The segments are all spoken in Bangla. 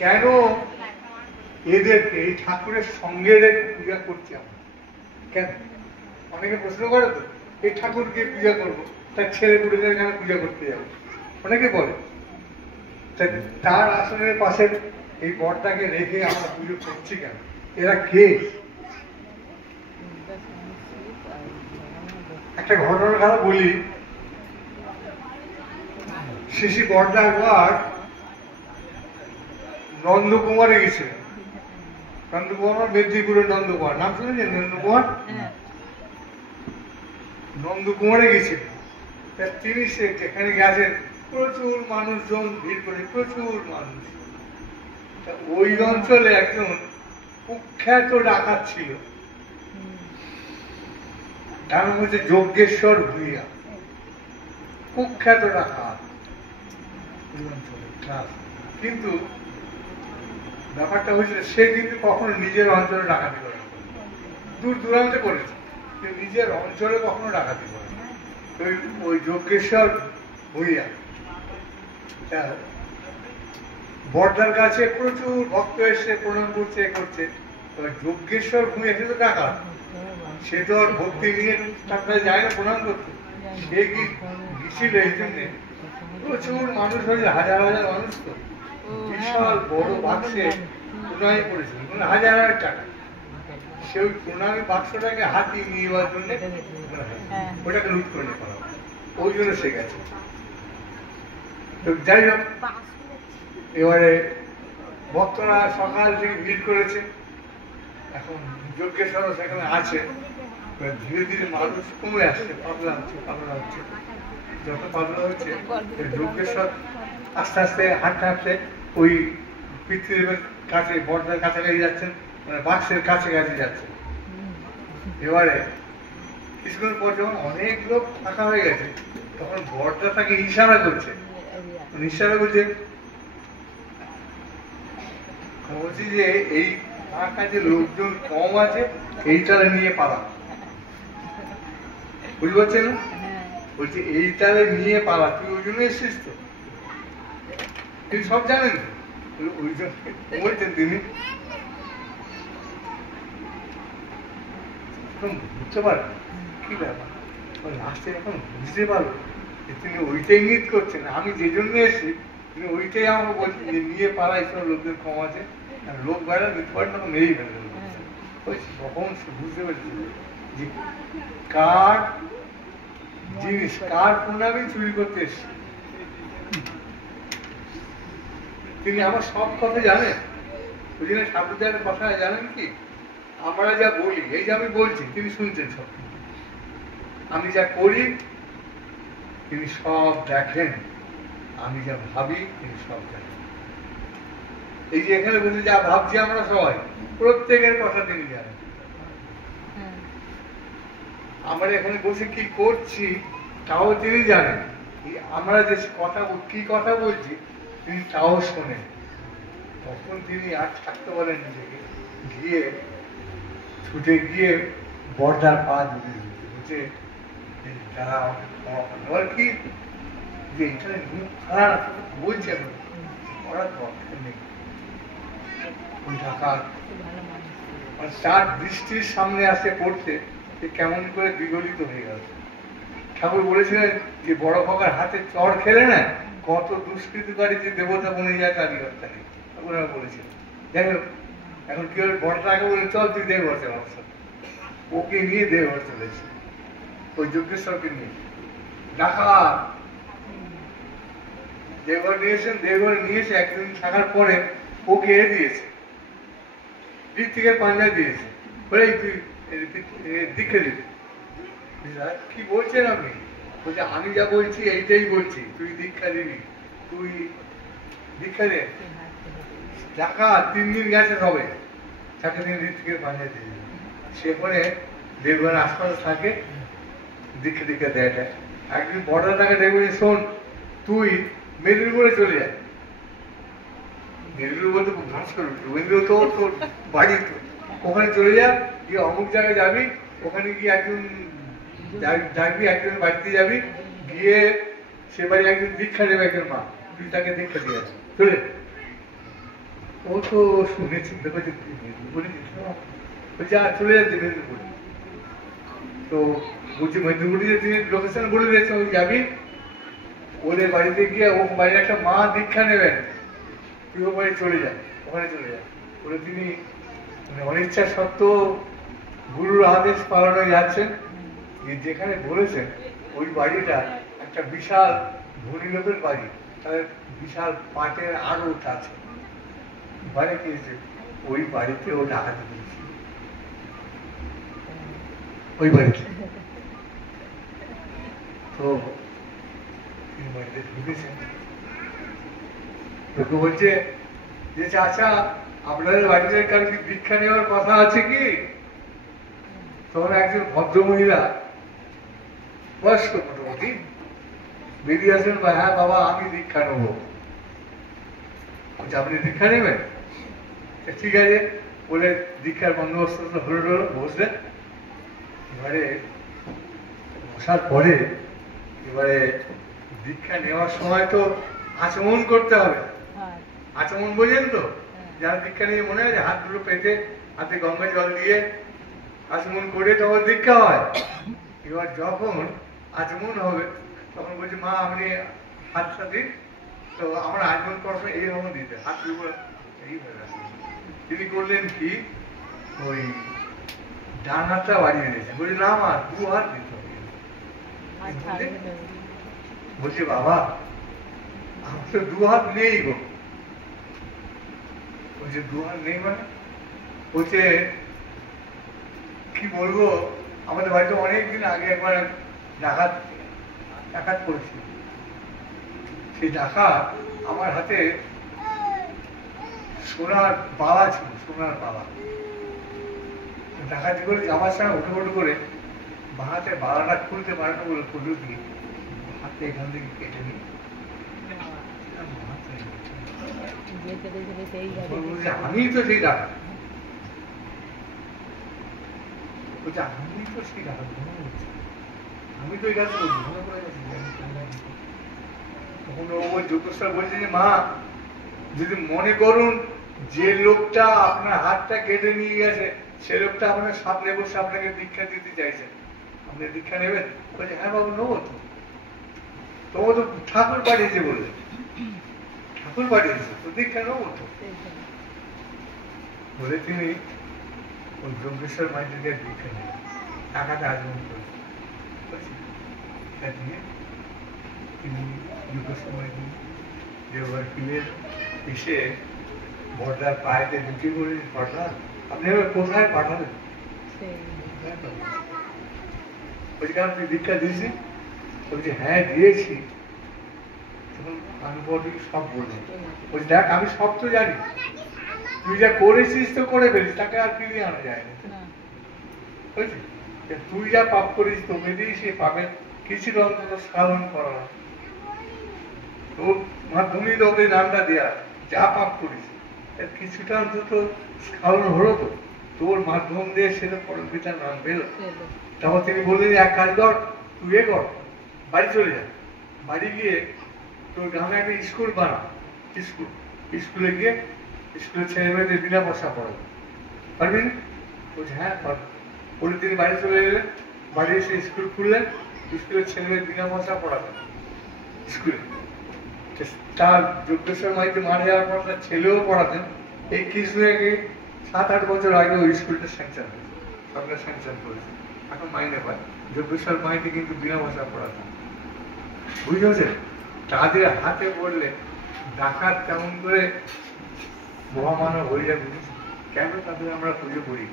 কেন এদেরকে এই ঠাকুরের সঙ্গে রেখে পূজা করছি আমরা? কেন? অনেকে প্রশ্ন করে তো, এই ঠাকুরকে পূজা করবো, তার ছেলে পুরুষদের কেন পূজা করতে যাবো? অনেকে বলে তার আসনের পাশে এই বরটাকে রেখে আমরা পুজো করছি কেন? এরা কে? একটা ঘটনার কথা বলি। শিশি বরদা একবার নন্দকুমারে গেছিলেন। নন্দকুমার মেদিনীপুরের নন্দকুমার, নাম শুনেছেন? নন্দকুমার নন্দকুমারে গেছিলেন। তিনি যেখানে গেছেন প্রচুর মানুষজন ভিড় করে, প্রচুর মানুষ। ওই অঞ্চলে একজন কুখ্যাত ডাকাত ছিল, তার নাম হচ্ছে যজ্ঞেশ্বর ভূঁইয়া। কুখ্যাত ডাকাত ওই অঞ্চলে। কিন্তু ব্যাপারটা হয়েছিল, সে কিন্তু কখনো নিজের অঞ্চলে ডাকাতি করে, দূর দূরান্তে করেছে, কিন্তু নিজের অঞ্চলে কখনো ডাকাতি করে। ওই যজ্ঞেশ্বর ভূঁইয়া বর্দার কাছে প্রচুর ভক্ত এসে প্রণাম করছে, করছে। যজ্ঞেশ্বর ভূঁইয়া সে তো ডাকাত, সে তো আর ভক্তি নিয়ে তারপরে যায় না প্রণাম করতে। সে কি গিয়েছিল এই জন্যে, প্রচুর মানুষ হয়েছে, হাজার হাজার মানুষ, তো বিশাল বড় বাক্সে প্রণামী করেছিল, মানে হাজার হাজার টাকা। সে ওই প্রণামী বাক্সটাকে হাতিয়ে নিয়ে যাওয়ার জন্য ওটাকে লুট করে নিয়ে করা, ওই জন্য সে গেছে। তো যাই হোক, এবারে ভক্তরা সকাল থেকে ভিড় করেছে, এখন যজ্ঞেশ্বর সেখানে আছে। ধীরে ধীরে মানুষ কমে আসছে, পাতলা হচ্ছে, পাতলা হচ্ছে। যত পাতলা হচ্ছে, যজ্ঞেশ্বর আস্তে আস্তে হাঁটতে হাঁটতে ওই পিতৃদেবের কাছে, বর্দার কাছাকাছি যাচ্ছেন, মানে বাক্সের কাছাকাছি যাচ্ছেন। এবারে কিছুক্ষণ পর যখন অনেক লোক ফাঁকা হয়ে গেছে, তখন বর্দা তাকে ইশারা করছে, ইশারা করছে, বলছি যে এই ফাঁকা যে লোকজন কম আছে, এইটারে নিয়ে পালা। বুঝতে পারছেন? বলছি এইটারে নিয়ে পালা, তুই ওই জন্য এসছিস তো? তিনি সব জানেন, ওই জন্য বলছেন তিনি। বুঝতে পারেন কি ব্যাপার? লাস্টে এখন বুঝতে পারলো তিনি ওইটাই ইঙ্গিত করছেন, আমি যে জন্য এসেছি তিনি ওইটাই আমাকে বলছেন যে নিয়ে পালা, এইসব লোকদের কম আছে, লোক বাইরে দিতে পারেন, তখন মেরেই ফেলে। তখন বুঝতে পারছি যে কার জিনিস, কার প্রণামী চুরি করতে এসছে। তিনি আমার সব কথা জানেন। ওই জন্য ঠাকুরদার কথা জানেন কি, আমরা যা বলি, এই যে আমি বলছি, তিনি শুনছেন সব। আমি যা করি তিনি সব দেখেন, আমি যা ভাবি তিনি সব দেখেন। এই যে এখানে বলছি যা ভাবছি আমরা সবাই, প্রত্যেকের কথা তিনি জানেন। আমরা এখানে বসে কি করছি তাও তিনি জানেন। আমরা যে কথা, কি কথা বলছি তিনি তাও শোনেন। তখন তিনি আর থাকতে পারেন নিজেকে, গিয়ে ছুটে গিয়ে বর্দার পা ধুতে বলছে, কি যে এখানে বলছে করার দরকার নেই। ওই ঢাকা তার দৃষ্টির সামনে আসে পড়তে, কেমন করে বিগলিত হয়ে গেল। ঠাকুর বলেছিলেন যে বড় খোকার হাতে চড় খেলে না, কত দুষ্কৃতকারী যে দেবতা বনে যায় কালীঘরটা নেই, ঠাকুর বলেছিলেন। যাই হোক, এখন কি হল, বড়টাকে বলে চল তুই দেবঘর চল, ওকে নিয়ে দেবঘর চলেছে, ওই যজ্ঞেশ্বরকে নিয়ে। ডাকাত দেবঘর নিয়েছেন, দেবঘর নিয়েছে, একদিন থাকার পরে ওকে দিয়েছে, ঋত্বিকের পাঞ্জায় দিয়েছে, বলে তুই দীক্ষা দিবি। কি বলছেন আপনি? বলছে আমি যা বলছি এইটাই বলছি, তুই দীক্ষা দিবি, তুই দীক্ষা দে। ডাকাত 3 দিন গেছে সবে, তাকে দিন ঋত্বিকের পাঞ্জায় দিয়ে দিল। সে করে দেবঘর আশপাশে থাকে, দীক্ষা দীক্ষা দেয়। একদিন বড়রা তাকে দেখবে, শোন তুই মেদিনীপুরে চলে যায়। মেদিনীপুর বলতে ঘাস করবি, রবীন্দ্র তো তোর বাড়ি, ওখানে চলে যা, গিয়ে অমুক জায়গায় যাবি, ওখানে গিয়ে একজন যাবি, একজন বাড়িতে যাবি, গিয়ে সে বাড়ি একজন দীক্ষা দেবে, একজন মা, তুই তাকে দীক্ষা দিয়ে আসবি, চলে। ও তো শুনে চিন্তা করছে মেদিনীপুরে বলছে আর চলে যাচ্ছে মেদিনীপুরে। তো বলছি মেদিনীপুরে যে তিনি লোকেশন বলে দিয়েছে ওই যাবি, ওদের বাড়িতে গিয়ে ও বাড়ির একটা মা দীক্ষা নেবেন, তুই ও বাড়ি চলে যায়, ওখানে চলে যায় বলে তিনি মানে অনিচ্ছা সত্ত্বেও গুরুর আদেশ পালনে যাচ্ছেন। যেখানে বলেছেন ওই বাড়িটা একটা বিশাল ধনী লোকের বাড়ি, তাদের বিশাল পাটের আড়ত আছে, মানে কি ওই বাড়িতে ও ডাকাতি করেছিল, ওই বাড়িতে। তো বাড়িতে ঢুকেছেন, লোকে বলছে যে চাচা আপনাদের বাড়িতে কালকে দীক্ষা নেওয়ার কথা আছে কি? তখন একজন ভদ্র মহিলা, বয়স্ক মোটামুটি, বেরিয়ে আসেন, হ্যাঁ বাবা আমি দীক্ষা নেবো। আপনি দীক্ষা নেবেন? ঠিক আছে বলে দীক্ষার বন্দোবস্ত হলো, বসলেন। এবারে বসার পরে এবারে দীক্ষা নেওয়ার সময় তো আচমন করতে হবে। আচমন বোঝেন তো? যারা দীক্ষা নিয়ে মনে হয় হাত দুটো পেতে হাতে গঙ্গা জল দিয়ে আচমন করে তখন দীক্ষা হয়। এবার যখন আচমন হবে তখন বলছে মা আপনি হাতটা দিন। তো আমরা আচমন করার সময় এইরকম দিতে হাত দুটো এইভাবে। তিনি করলেন কি ওই ডান হাতটা বাড়িয়ে দিয়েছেন, বলছি না মা দু হাত দিতে হবে। বলছি বাবা আমার তো দু হাত নেই গো। বলছে দু হাত নেই মানে? বলছে কি বলবো, আমাদের বাড়িতে অনেকদিন আগে একবার ডাকাত করেছিল, সেই ডাকাত আমার হাতে সোনার বালা ছিল, সোনার বালা। ডাকাতি করে জামার সঙ্গে উঠো করে বাহাতে বালাটা খুলতে পারানো বলে খুলে দিয়ে হাতে এখান থেকে কেটে নিয়ে আমি তো সেই ডাকাত, বলছে আমি তো সেই ডাকাত, আমি তো এই কাজ করবো মনে করে গেছি। তখন ওই যোগেশ্বর বলছে যে মা যদি মনে করুন যে লোকটা আপনার হাতটা কেটে নিয়ে গেছে সে লোকটা আপনার সামনে বসে আপনাকে দীক্ষা দিতে চাইছে, আপনি দীক্ষা নেবেন? বলছে হ্যাঁ বাবু নেবো তো। তোমার তো ঠাকুর পাঠিয়েছে বললে, ঠাকুর পাঠিয়েছে তো দীক্ষা নেবো তো। বলে তিনি ওই যোগেশ্বর মাইতিকে দীক্ষা নেবেন, টাকাটা আগমন করেছে। তিনি যোগেশ্বর মাইতি দেওয়ার ফিরে এসে বর্দার পায়েতে ঢুকে করে বর্দা আপনি এবার কোথায় পাঠাবেন? বলছি আপনি দীক্ষা দিয়েছি? বলছি হ্যাঁ দিয়েছি। আমি সব বললাম, বলছি দেখ আমি সব তো জানি, তুই যা করেছিস তো করে ফেলিস, তাকে আর ফিরিয়ে আনা যায় না। বুঝলি তুই যা পাপ করিস তোকে দিয়ে সে পাপের কিছুটা অন্তত সাধন করা, তোর মাধ্যমে তোকে নামটা দেয়া, যা পাপ করিস কিছুটা অন্তত সাধন হলো তো, তোর মাধ্যম দিয়ে সেটা পরমপিতার নাম পেল। তখন তিনি বললেন এক কাজ কর, তুই এ কর, বাড়ি চলে যা, বাড়ি গিয়ে তোর গ্রামে একটা স্কুল বানা, স্কুলে গিয়ে স্কুলের ছেলে মেয়েদের বিনা পয়সা পড়াবে, পারবি না? বলছে হ্যাঁ পারবো। বলে তিনি বাড়ি চলে এলেন, বাড়ি এসে স্কুল খুললেন, স্কুলের ছেলে মেয়ে বিনা পয়সা পড়াবেন স্কুলে। তার যোগেশ্বর মাইতি মারা যাওয়ার পর তার ছেলেও পড়াতেন। এই কিছু আগে 7-8 বছর আগে ওই স্কুলটা স্যাংশন হয়েছে, সরকার স্যাংশন করেছে, এখন মাইনে পায়। যোগেশ্বর মাইতি কিন্তু বিনা পয়সা পড়াতেন, বুঝেছে? তাদের হাতে পড়লে ডাকাত কেমন করে মহামানব হয়ে যায় বুঝেছি? কেন তাদের আমরা পুজো করি?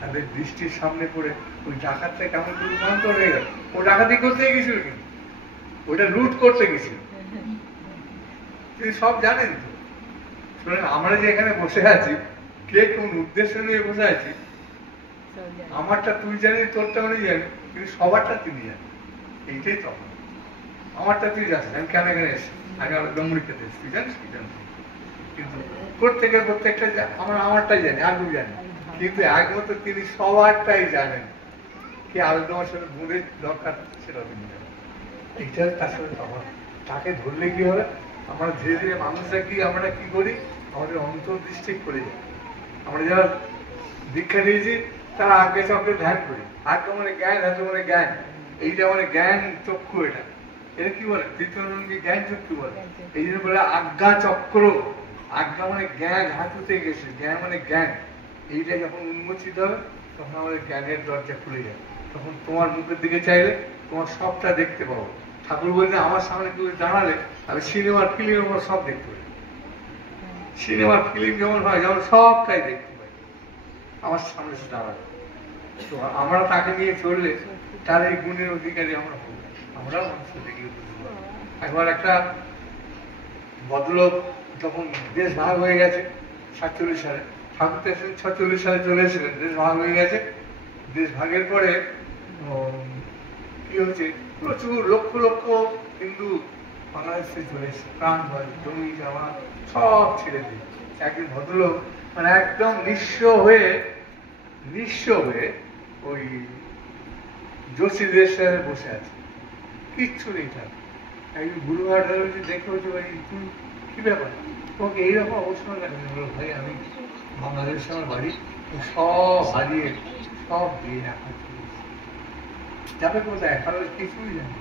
তাদের দৃষ্টির সামনে পড়ে ওই ডাকাতটা কেমন করে রূপান্তর হয়ে গেল। ও ডাকাতি করতে গেছিল কিন্তু ওইটা লুট করতে গেছিল, তিনি সব জানেন তো। শুনেন আমরা যে এখানে বসে আছি কে কোন উদ্দেশ্য নিয়ে বসে আছি, আমারটা তুই জানিস, তোরটা উনি জানি, কিন্তু সবারটা তিনি জানেন। এইটাই তো আমারটা তুই জানিস, আমি কেন এখানে এসেছি, আমি আমার ডমরি খেতে এসেছি, তুই জানিস কি জানিস, কিন্তু প্রত্যেকটা আমরা আমারটাই জানি, আর কেউ জানি, কিন্তু একমাত্র তিনি সবারটাই জানেন। কি আলোচনার সাথে গুণের দরকার সেটা তিনি জানেন। এইটা তার সাথে তখন তাকে ধরলে কি হবে, আমরা ধীরে ধীরে মানুষরা আমরা কি করি, আমাদের অন্তর্দৃষ্টি করে যায়। আমরা যারা দীক্ষা নিয়েছি তারা আগে চক্রে ধ্যান করি, আগে মানে জ্ঞান, হাতে মানে জ্ঞান, এই যে মানে জ্ঞান চক্ষু, এটা কি বলে, তৃতীয় জ্ঞান চক্ষু বলে। এই জন্য বলে আজ্ঞা চক্র। আজ্ঞা মানে জ্ঞান, হাতুতে গেছে, জ্ঞান মানে জ্ঞান। এইটা যখন উন্মোচিত হবে তখন আমাদের জ্ঞানের দরজা খুলে যায়। তখন তোমার মুখের দিকে চাইলে তোমার সবটা দেখতে পাবো। ঠাকুর বলতে আমার সামনে কেউ দাঁড়ালে আমি সিনেমার ফিল্ম আমার সব দেখতে পাই। সিনেমার ফিল্ম যেমন হয়, যেমন সবটাই দেখতে পাই আমার সামনে সে দাঁড়ালে। তো আমরা তাকে নিয়ে চললে তার এই গুণের অধিকারী আমরা হবো, আমরাও মানুষকে দেখিয়ে বুঝতে পারবো। একবার একটা ভদ্রলোক তখন দেশ ভাগ হয়ে গেছে 47 সালে, ঠাকুর 46 সালে চলে এসেছিলেন, দেশ ভাগ হয়ে গেছে। দেশ ভাগের পরে কি হচ্ছে, প্রচুর লক্ষ লক্ষ হিন্দু বাংলাদেশে চলে এসেছে, প্রাণ ভয়, জমি জমা সব ছেড়ে দিয়ে। একদিন ভদ্রলোক মানে একদম নিঃস্ব হয়ে ওই যোশী দেশে বসে আছে, কিচ্ছু নেই তার। একদিন গুরুবার দেখে হচ্ছে, ভাই তুই কি ব্যাপার, তোমাকে এইরকম অবস্থা লাগে? বলো, ভাই আমি বাংলাদেশে আমার বাড়ি, সব হারিয়ে সব দিয়ে রাখা যাবে কোথায়, এখন কিছুই জানি।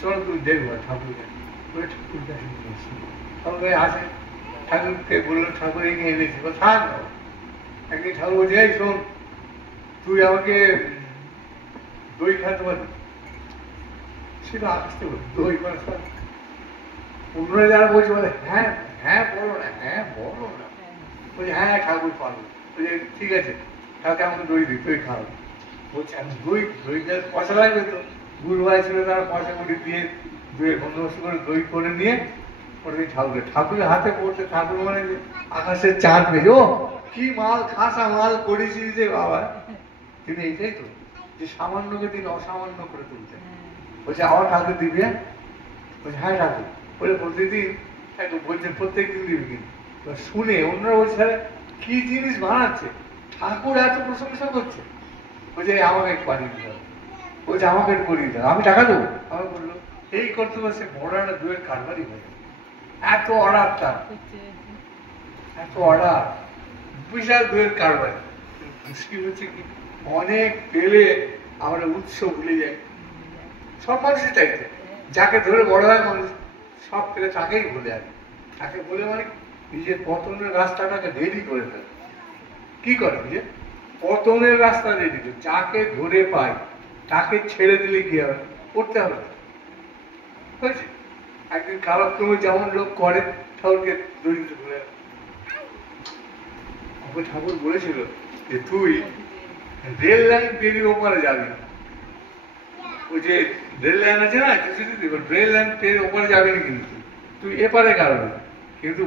চলো তুই দেখবো ঠাকুরকে, ওই ঠাকুর কাছে নিয়েছি। তবে আসে ঠাকুরকে বললো, ঠাকুর এই নিয়ে এনেছি, থাক। একদিন ঠাকুর বলছে, এই শোন, তুই আমাকে দই খাতে পারবি? সেটা আসতে বল, দই মানে অন্যরা যারা বলছে বলে, হ্যাঁ হ্যাঁ বলো না, হ্যাঁ বলো না। বলছে হ্যাঁ ঠাকুর পারবো। বলছে ঠিক আছে, তাকে আমাকে দই দিই, দই খাওয়াবো। বলছে আমি দই পয়সা লাগবে তো। গুরু ভাই ছিল, তারা পয়সা করে দিয়ে দইয়ের বন্দোবস্ত করে দই করে নিয়ে ওটা ঠাকুরের হাতে পড়তে, ঠাকুর মানে আকাশের চাঁদ পেয়েছে, ও কি মাল, খাসা মাল করেছি যে বাবা। তিনি এইটাই তো, যে সামান্যকে তিনি অসামান্য করে তুলতেন। বলছে আমার ঠাকুর দিবি? বলছে হ্যাঁ ঠাকুর। বলে প্রতিদিন বলছেন প্রত্যেকদিন দিবি কিন্তু। শুনে অন্যরা বলছে কি জিনিস বানাচ্ছে, ঠাকুর এত প্রশংসা করছে। বলছে আমাকে পাঠিয়ে দিতে হবে, বলছে আমাকে করিয়ে দেবে, আমি টাকা দেবো। আমি বললো এই করতে পারছে বড় একটা দইয়ের কারবারই হয়ে যাবে। এত অর্ডার তার, এত অর্ডার, বিশাল দইয়ের কারবারি। মুশকিল হচ্ছে কি, অনেক পেলে আমরা উৎস ভুলে যাই। সব মানুষই চাইছে, যাকে ধরে বড় হয় মানুষ সব পেলে তাকেই ভুলে আসে। তাকে বলে মানে নিজের পতনের রাস্তাটাকে রেডি করে ফেলে। কি করে নিজের পতনের রাস্তা রেডি করে, যাকে ধরে পাই তাকে ছেড়ে দিলে কি হবে, করতে হবে। বুঝেছি? একদিন কালক্রমে যেমন লোক করে, ঠাকুরকে দরিদ্র ভুলে ঠাকুর বলেছিল যে তুই রেল লাইন পেরিয়ে ওপারে যাবি না। ওই যে রেল লাইন আছে না, রেল লাইন পেরিয়ে ওপারে যাবি না, কিন্তু তুই এপারে কারণ। কিন্তু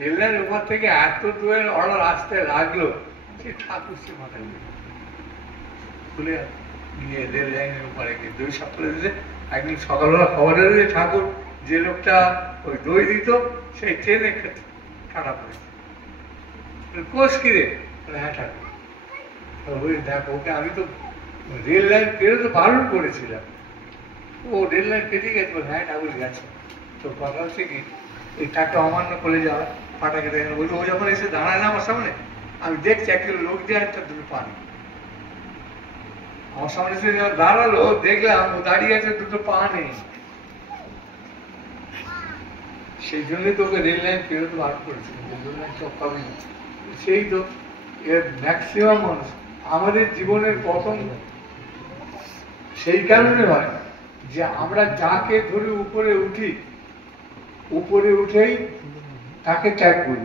রেল লাইনের ওপার থেকে এত দূরের অর্ডার আসতে লাগলো, সে ঠাকুর সে মাথায় খুলে গিয়ে রেল লাইনের ওপারে গিয়ে দই সাপ্লাই দিতে। একদিন সকালবেলা খবর এলো যে ঠাকুর যে লোকটা ওই দই দিত সেই ট্রেনে কাটা পড়েছে। কোষ কিরে? হ্যাঁ ঠাকুর। দেখো ওকে আমি তো রেল লাইন পেরোতে বারণ করেছিলাম, ও রেল লাইন পেরিয়ে গেছে। হ্যাঁ ঠাকুর গেছে। তো কথা হচ্ছে কি, এই টাকা অমান্য করে যাওয়া, পাটাকে দেখেন ও যখন এসে দাঁড়ায় না আমার সামনে, আমি দেখছি একজন লোক দিয়ে একটা দুটো পানি আমার সামনে এসে দাঁড়ালো, দেখলাম ও দাঁড়িয়ে আছে, দুটো পা নেই। সেই জন্যই তো ওকে রেল লাইন পেরোতে বারণ করেছিলাম, রেল লাইন চক পাবি না। সেই তো এর ম্যাক্সিমাম মানুষ আমাদের জীবনের প্রথম সেই কারণে হয় যে আমরা যাকে ধরে উপরে উঠি, উপরে উঠেই তাকে ত্যাগ করি।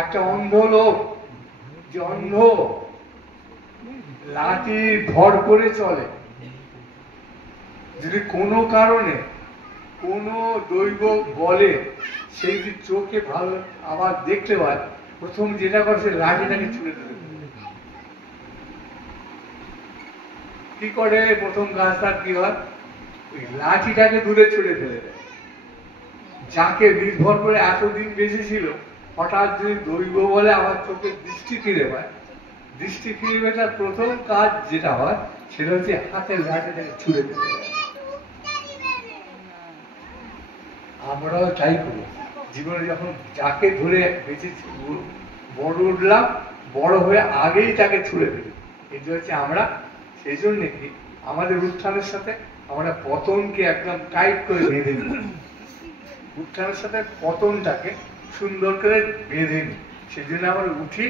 একটা অন্ধ লোক, যে অন্ধ লাঠি ভর করে চলে, যদি কোনো কারণে কোনো দৈব বলে সেই যদি চোখে ভালো আবার দেখতে পায়, প্রথম যেটা করে সে লাঠিটাকে ছুঁড়ে দেবে। কি করে প্রথম কাজ তার কি হয়, ওই লাঠিটাকে দূরে ছুঁড়ে ফেলে দেয়। যাকে নির্ভর করে এতদিন বেঁচে ছিল, হঠাৎ যদি দৈব বলে আমার চোখে দৃষ্টি ফিরে পায়, দৃষ্টি ফিরে তার প্রথম কাজ যেটা হয় সেটা হচ্ছে হাতের লাঠিটাকে ছুঁড়ে ফেলে দেয়। আমরাও তাই করি। জীবনে যখন যাকে ধরে বেঁচেছি, বড় উঠলাম, বড় হয়ে আগেই তাকে ছুড়ে দিল। কিন্তু হচ্ছে আমরা সেই জন্য কি আমাদের উত্থানের সাথে আমরা পতনকে একদম টাইট করে বেঁধে নিই, উত্থানের সাথে পতনটাকে সুন্দর করে বেঁধে নিই। সেই জন্য আমরা উঠি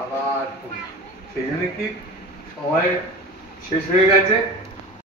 আবার পড়ি। সেই জন্য কি সময় শেষ হয়ে গেছে।